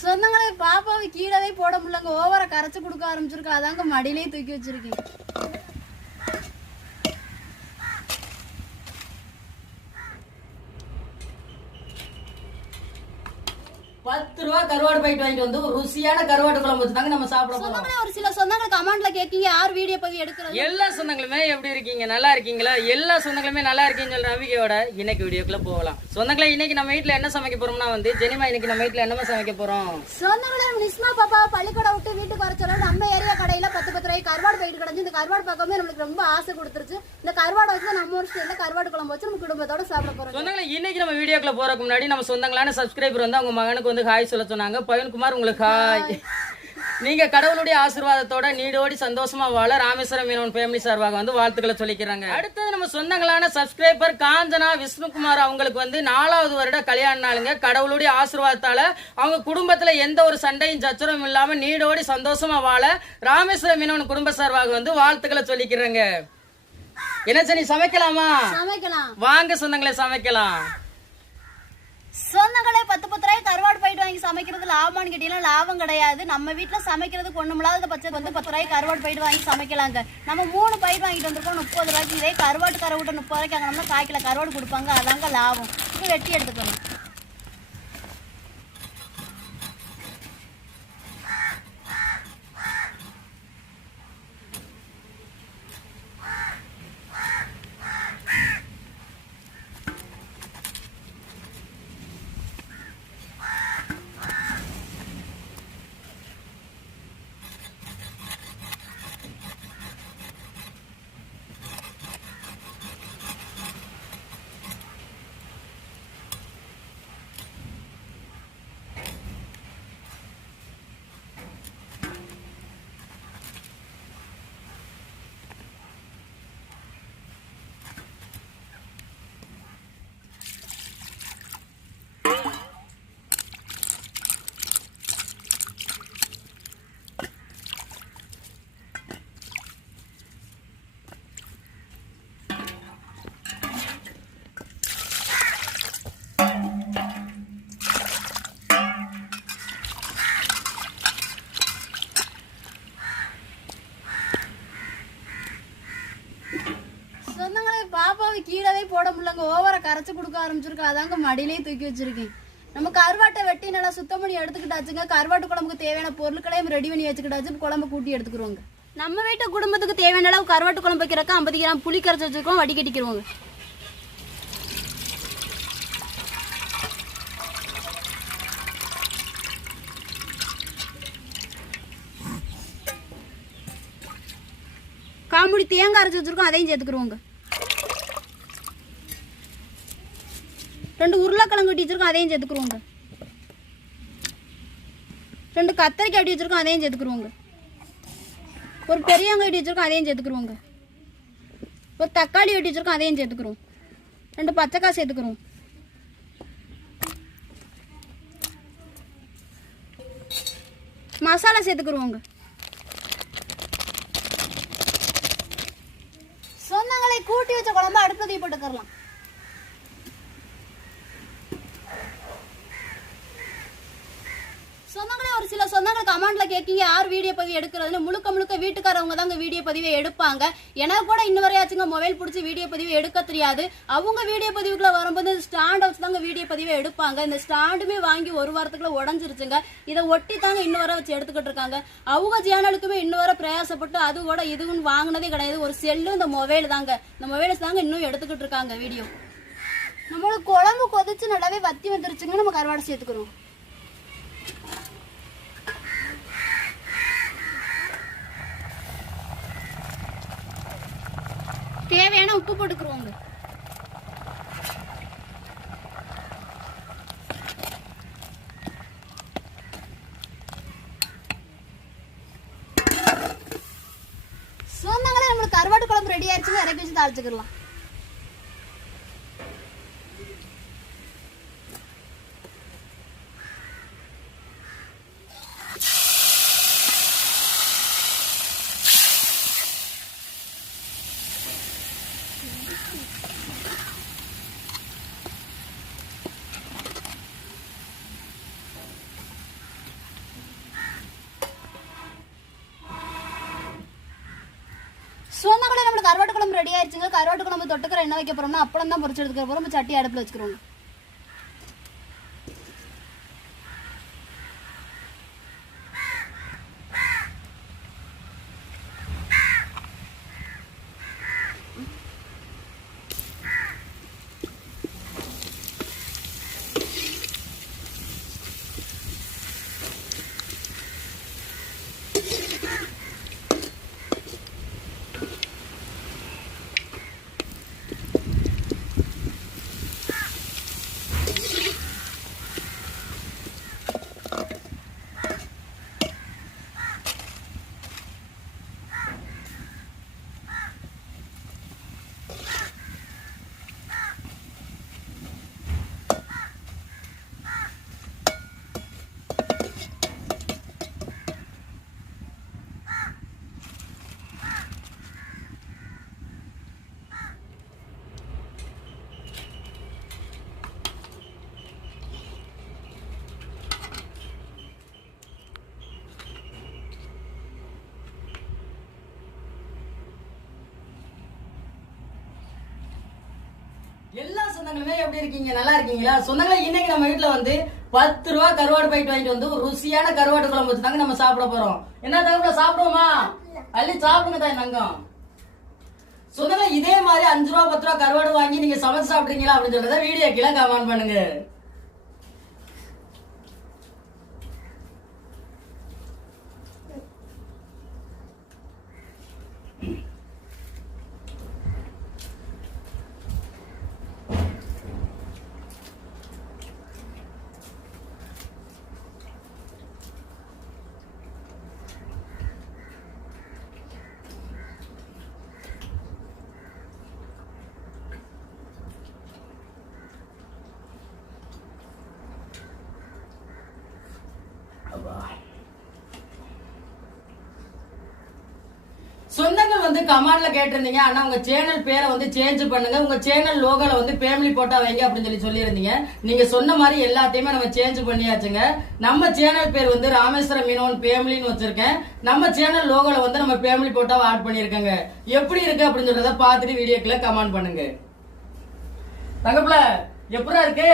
சொந்தங்களே பாப்பாவை கீழவே போட முடியலங்க. ஓவரா கரைச்சு கொடுக்க ஆரம்பிச்சிருக்கா. அதாங்க மடியிலே தூக்கி வச்சிருக்கேன். பத்து ரூபா கருவாடு போயிட்டு வாங்கிட்டு வந்து ருசியான கருவாடு குழம்பு வச்சு தாங்க நம்ம சாப்பிட ஒரு சில சொந்தங்கள் கமெண்ட்ல கேட்கீங்க யார் வீடியோ பதிவு எடுக்கிறது? எல்லா சொந்தங்களுமே எப்படி இருக்கீங்க? நல்லா இருக்கீங்களா? எல்லா சொந்தங்களுமே நல்லா இருக்கீங்கன்னு சொல்ற நம்பிக்கையோட இன்னைக்கு வீடியோக்குள்ள போகலாம். சொந்தங்களே இன்னைக்கு நம்ம வீட்ல என்ன சமைக்க போறோம்னா வந்து ஜெனிமா இன்னைக்கு நம்ம வீட்ல என்னமா சமைக்க போறோம்? சொந்தங்களே நிஸ்மா பாப்பா பள்ளிக்கூடம் விட்டு வீட்டுக்கு வர சொல்ல நம்ம ஏரியா கடையில பத்து பத்து ரூபாய் கருவாடு போயிட்டு கிடந்து இந்த கருவாடு பார்க்கவே நம்மளுக்கு ரொம்ப ஆசை கொடுத்துருச்சு. இந்த கருவாடை வச்சு நம்ம ஒரு ஸ்டைல கருவாடு குழம்பு வச்சு நம்ம குடும்பத்தோட சாப்பிட போறோம். சொந்தங்களே இன்னைக்கு நம்ம வீடியோக்குள்ள போறதுக்கு முன்னாடி நம்ம சொந்தங்களான சப்ஸ்கிரைபர் வந்து அவங்க மகனுக்கு வந்து ஹாய் சொல்ல சொன்னாங்க. பவன்குமார் உங்களுக்கு ஹாய் நீங்க கடவுளுடைய ஆசீர்வாதத்தோட நீடோடி சந்தோஷமா வாழ ராமேஸ்வரம் மீனவன் ஃபேமிலி சார்பாக வந்து வாழ்த்துக்களை சொல்லிக்கிறாங்க. அடுத்தது நம்ம சொந்தங்களான சப்ஸ்கிரைபர் காஞ்சனா விஷ்ணுகுமார் அவங்களுக்கு வந்து நாலாவது வருட கல்யாண நாளுங்க. கடவுளுடைய ஆசீர்வாதத்தால அவங்க குடும்பத்துல எந்த ஒரு சண்டையும் சச்சரவும் இல்லாம நீடோடி சந்தோஷமா வாழ ராமேஸ்வரம் மீனவன் குடும்ப சார்பாக வந்து வாழ்த்துக்களை சொல்லிக்கிறாங்க. என்ன சரி சமைக்கலாமா? சமைக்கலாம். வாங்க சொந்தங்களே சமைக்கலாம். சொந்தங்களே பத்து பத்து ரூபாய் கருவாடு போயிட்டு வாங்கி சமைக்கிறது லாபம்னு கேட்டீங்கன்னா லாபம் கிடையாது. நம்ம வீட்டுல சமைக்கிறதுக்கு ஒண்ணுமில்லாத பட்சத்துக்கு வந்து பத்து ரூபாய் கருவாடு போயிட்டு வாங்கி சமைக்கலாங்க. நம்ம மூணு பயிர் வாங்கிட்டு வந்திருக்கோம் முப்பது ரூபாய்க்கு இதே கருவாட்டு கருவாட்டு முப்பது ரூபாய்க்கு அங்கே நம்ம கிலோ கருவாடு கொடுப்பாங்க அதாங்க லாபம். இது வெட்டி எடுத்துக்கணும் சொந்தங்களே பாப்பாவை கீழவே போட முடியலங்க. ஓவரை கரைச்சி கொடுக்க ஆரம்பிச்சிருக்கா. அதாங்க மடியிலே தூக்கி வச்சிருக்கேன். நம்ம கருவாட்டை வெட்டி நல்லா சுத்தம் பண்ணி எடுத்துக்கிட்டாச்சுங்க. கருவாட்டு குழம்புக்கு தேவையான பொருட்களையும் ரெடி பண்ணி வச்சுக்கிட்டாச்சு. குழம்பு கூட்டி எடுத்துக்கிறோங்க நம்ம வீட்டு குடும்பத்துக்கு தேவையான அளவு கருவாட்டு குழம்பு வைக்கிறக்க ஐம்பது கிராம் புளி கரைச்சி வச்சிருக்கோம். வடிகட்டிக்கிறோங்க காமுடி தேங்காய் அரைச்சி வச்சுருக்கோம். அதையும் சேர்த்துக்கிறோங்க ரெண்டு உருளைக்கிழங்கு வெட்டி வச்சுருக்கோம் அதையும் சேர்த்துக்கிறோங்க ரெண்டு கத்திரிக்காய் வெட்டி வச்சுருக்கோம் அதையும் சேர்த்துக்கிறோங்க ஒரு பெரியவங்க வெட்டி வச்சுருக்கோம் அதையும் சேர்த்துக்கிறோங்க ஒரு தக்காளி வெட்டி வச்சுருக்கோம் அதையும் சேர்த்துக்கிறோம் ரெண்டு பச்சைக்காய் சேர்த்துக்கிறோம் மசாலா சேர்த்துக்குருவோங்க. சொந்தங்களை கூட்டி வச்ச குழம்பு அடுப்பதி போட்டுக்கலாம் சொந்தங்களே ஒரு சில சொந்தங்களுக்கு அமௌண்ட்ல கேட்கீங்க யார் வீடியோ பதிவு எடுக்கிறதுன்னு முழுக்க முழுக்க வீட்டுக்காரவங்க தாங்க வீடியோ பதிவை எடுப்பாங்க. எனக்கு கூட இன்ன வரையாச்சுங்க மொபைல் பிடிச்சி வீடியோ பதிவு எடுக்க தெரியாது. அவங்க வீடியோ பதிவுக்குள்ள வரும்போது ஸ்டாண்ட் வச்சு தாங்க வீடியோ பதிவை எடுப்பாங்க. இந்த ஸ்டாண்டுமே வாங்கி ஒரு வாரத்துக்குள்ள உடஞ்சிருச்சுங்க. இதை ஒட்டி தாங்க இன்னும் வர வச்சு எடுத்துக்கிட்டு இருக்காங்க. அவங்க சேனலுக்குமே இன்னும் வர பிரயாசப்பட்டு அது கூட இதுவும் வாங்கினதே கிடையாது. ஒரு செல்லு இந்த மொபைல் தாங்க. இந்த மொபைல் தாங்க இன்னும் எடுத்துக்கிட்டு இருக்காங்க வீடியோ. நம்மளுக்கு குழம்பு கொதிச்சு நல்லாவே வத்தி வந்துருச்சுங்க. நம்ம கருவாடை சேர்த்துக்கிறோம். தேவையான உப்பு போட்டுக்குருவோங்க. சொந்தங்களே நம்மளுக்கு கருவாட்டு குழம்பு ரெடி ஆயிடுச்சுன்னு இறக்கி வச்சு தாளிச்சுக்கலாம் கருவாட்டு குழம்பு ரெடி ஆயிடுச்சுங்க கருவாட்டு குழம்பு தொட்டுக்கிற என்ன வைக்க போறோம்னா அப்பளம் தான் பொரிச்சு எடுத்துக்க போறோம். சட்டி அடுப்பில் வச்சுக்கிறோம். எல்லா சொந்தங்களுமே எப்படி இருக்கீங்க? நல்லா இருக்கீங்களா? சொந்தங்களை இன்னைக்கு நம்ம வீட்டுல வந்து பத்து ரூபா கருவாடு போயிட்டு வாங்கிட்டு வந்து ஒரு ருசியான கருவாடு குழம்பு வச்சு தாங்க நம்ம சாப்பிட போறோம். என்ன தகவல சாப்பிடுவோமா? அள்ளி சாப்பிடுங்க தான் தங்கம் சொந்தங்களை இதே மாதிரி அஞ்சு ரூபா பத்து ரூபா கருவாடு வாங்கி நீங்க சமைச்சு சாப்பிடுறீங்களா அப்படின்னு சொல்றத வீடியோ கீழே கமெண்ட் பண்ணுங்க. சொந்தங்கள் வந்து கமாண்ட்ல கேட்டிருந்தீங்க. ஆனா உங்க சேனல் பேரை வந்து சேஞ்ச் பண்ணுங்க. உங்க சேனல் லோகோல வந்து ஃபேமிலி போட்டா வைங்க அப்படின்னு சொல்லி சொல்லியிருந்தீங்க. நீங்க சொன்ன மாதிரி எல்லாத்தையுமே நம்ம சேஞ்ச் பண்ணியாச்சுங்க. நம்ம சேனல் பேர் வந்து ராமேஸ்வரம் மீனவன் ஃபேமிலின்னு வச்சிருக்கேன். நம்ம சேனல் லோகோல வந்து நம்ம ஃபேமிலி போட்டாவை ஆட் பண்ணியிருக்கேங்க. எப்படி இருக்கு அப்படின்னு சொல்றத பார்த்துட்டு வீடியோக்குள்ள கமெண்ட் பண்ணுங்க. தங்கப்புல எப்படா இருக்கு?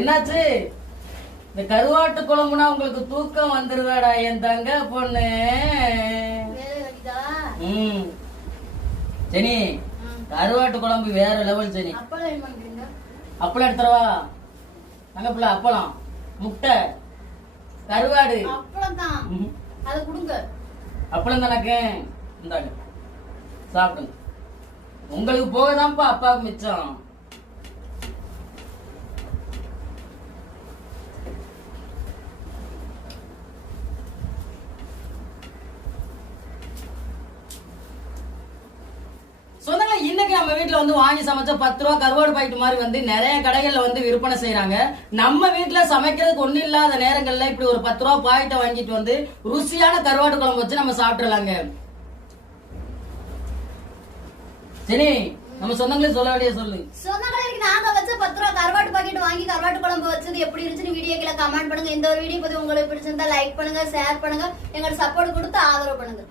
என்னாச்சு? இந்த கருவாட்டு குழம்புனா உங்களுக்கு தூக்கம் வந்துருதாடா என் தங்க பொண்ணு? ம். சனி கருவாட்டு குழம்பு வேற லெவல் சனி அப்பளம் எடுத்துறவா தங்கப்புல அப்பளம் முட்டை. கருவாடு. அப்பளம் தான். அதை கொடுங்க. அப்பளம் தானக்கு? இந்தாங்க. சாப்பிடுங்க. உங்களுக்கு போகதான்ப்பா அப்பாவுக்கு மிச்சம் சொந்தங்களே இன்னைக்கு நம்ம வீட்டுல வந்து வாங்கி சமைச்ச பத்து ரூபா கருவாடு பாக்கெட் மாதிரி வந்து நிறைய கடைகள்ல வந்து விற்பனை செய்யறாங்க நம்ம வீட்டுல சமைக்கிறதுக்கு ஒண்ணு இல்லாத நேரங்கள்ல இப்படி ஒரு பத்து ரூபா பாக்கெட்டை வாங்கிட்டு வந்து ருசியான கருவாடு குழம்பு வச்சு நம்ம சாப்பிட்டுலாங்க சரி நம்ம சொந்தங்களே சொல்ல வேண்டிய சொல்லு. சொந்தங்களுக்கு நாங்க வச்ச பத்து ரூபா கருவாட்டு பாக்கெட் வாங்கி கருவாட்டு குழம்பு வச்சது எப்படி இருந்துச்சுன்னு வீடியோ கீழே கமெண்ட் பண்ணுங்க. இந்த ஒரு வீடியோ பத்தி உங்களுக்கு பிடிச்சிருந்தா லைக் பண்ணுங்க ஷேர் பண்ணுங்க. எங்களுக்கு சப்போர்ட் கொடுத்து ஆதரவு பண்ணுங்க.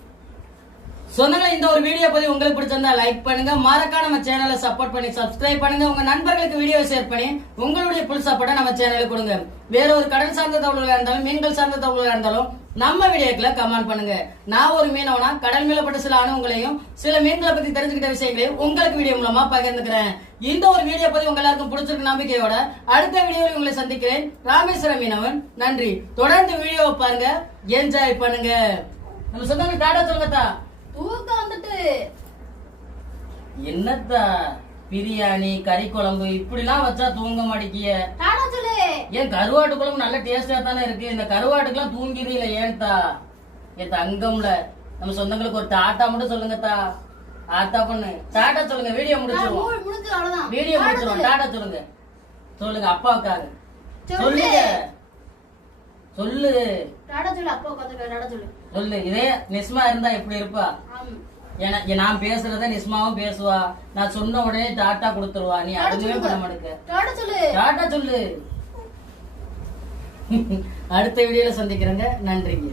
சொந்தங்களே இந்த ஒரு வீடியோ பத்தி உங்களுக்கு பிடிச்சிருந்தா லைக் பண்ணுங்க. மறக்கா நம்ம சேனலை சப்போர்ட் பண்ணி சப்ஸ்கிரைப் பண்ணுங்க. உங்க நண்பர்களுக்கு வீடியோ ஷேர் பண்ணி உங்களுடைய புல் சப்போர்ட்டை நம்ம சேனலுக்கு கொடுங்க. வேற ஒரு கடல் சார்ந்த தகவல்களாக இருந்தாலும் மீன்கள் சார்ந்த தகவல்களாக இருந்தாலும் நம்ம வீடியோக்குள்ள கமெண்ட் பண்ணுங்க. நான் ஒரு மீனவனா கடல் மீளப்பட்ட சில அணுங்களையும் சில மீன்களை பத்தி தெரிஞ்சுக்கிட்ட விஷயங்களையும் உங்களுக்கு வீடியோ மூலமா பகிர்ந்துக்கிறேன். இந்த ஒரு வீடியோ பத்தி உங்க எல்லாருக்கும் பிடிச்சிருக்கு நம்பிக்கையோட அடுத்த வீடியோவில் உங்களை சந்திக்கிறேன். ராமேஸ்வரம் மீனவன் நன்றி. தொடர்ந்து வீடியோவை பாருங்க. என்ஜாய் பண்ணுங்க. நம்ம சொந்தங்க டாடா சொல்லுங்கத்தா தூக்கம் வந்துட்டு. என்னத்தா பிரியாணி கறி குழம்பு இப்படிலாம் வச்சா தூங்க மாட்டேங்கிய. ஏன் கருவாட்டு குழம்பு நல்ல டேஸ்டா தானே இருக்கு? இந்த கருவாட்டுக்கெல்லாம் தூங்கிறீல ஏன்தா என் தங்கம்ல. நம்ம சொந்தங்களுக்கு ஒரு டாட்டா மட்டும் சொல்லுங்கத்தா. ஆட்டா பண்ணு. டாட்டா சொல்லுங்க வீடியோ முடிச்சிருவோம். வீடியோ முடிச்சிருவோம். டாட்டா சொல்லுங்க. சொல்லுங்க அப்பாவுக்காக. சொல்லு. சொல்லுங்க. சொல்லு. சொல்லு இதே நிஸ்மா இருந்தா எப்படி இருப்பா? நான் பேசுறத நிஸ்மாவும் பேசுவா. நான் சொன்ன உடனே டாட்டா கொடுத்துருவா. நீ அதுவே பண்ண மாட்டேங்க டாட்டா சொல்லு. அடுத்த வீடியோல சந்திக்கிறேங்க. நன்றிங்க.